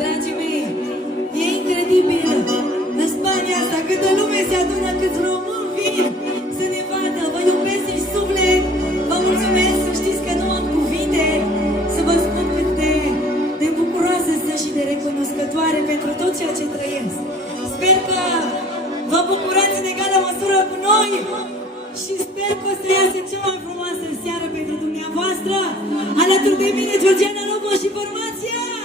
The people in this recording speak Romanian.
Dragii mei, e incredibil. În Spania asta, câtă lume se adună, câți români vin să ne vadă. Vă iubesc din suflet, vă mulțumesc, să știți că nu am cuvinte să vă spun cât de bucuroasă sunt și de recunoscătoare pentru tot ceea ce trăiesc. Sper că vă bucurați în egală măsură cu noi și sper că o să iasă cea mai frumoasă seară pentru dumneavoastră. Alături de mine, Georgiana Lobo și formația!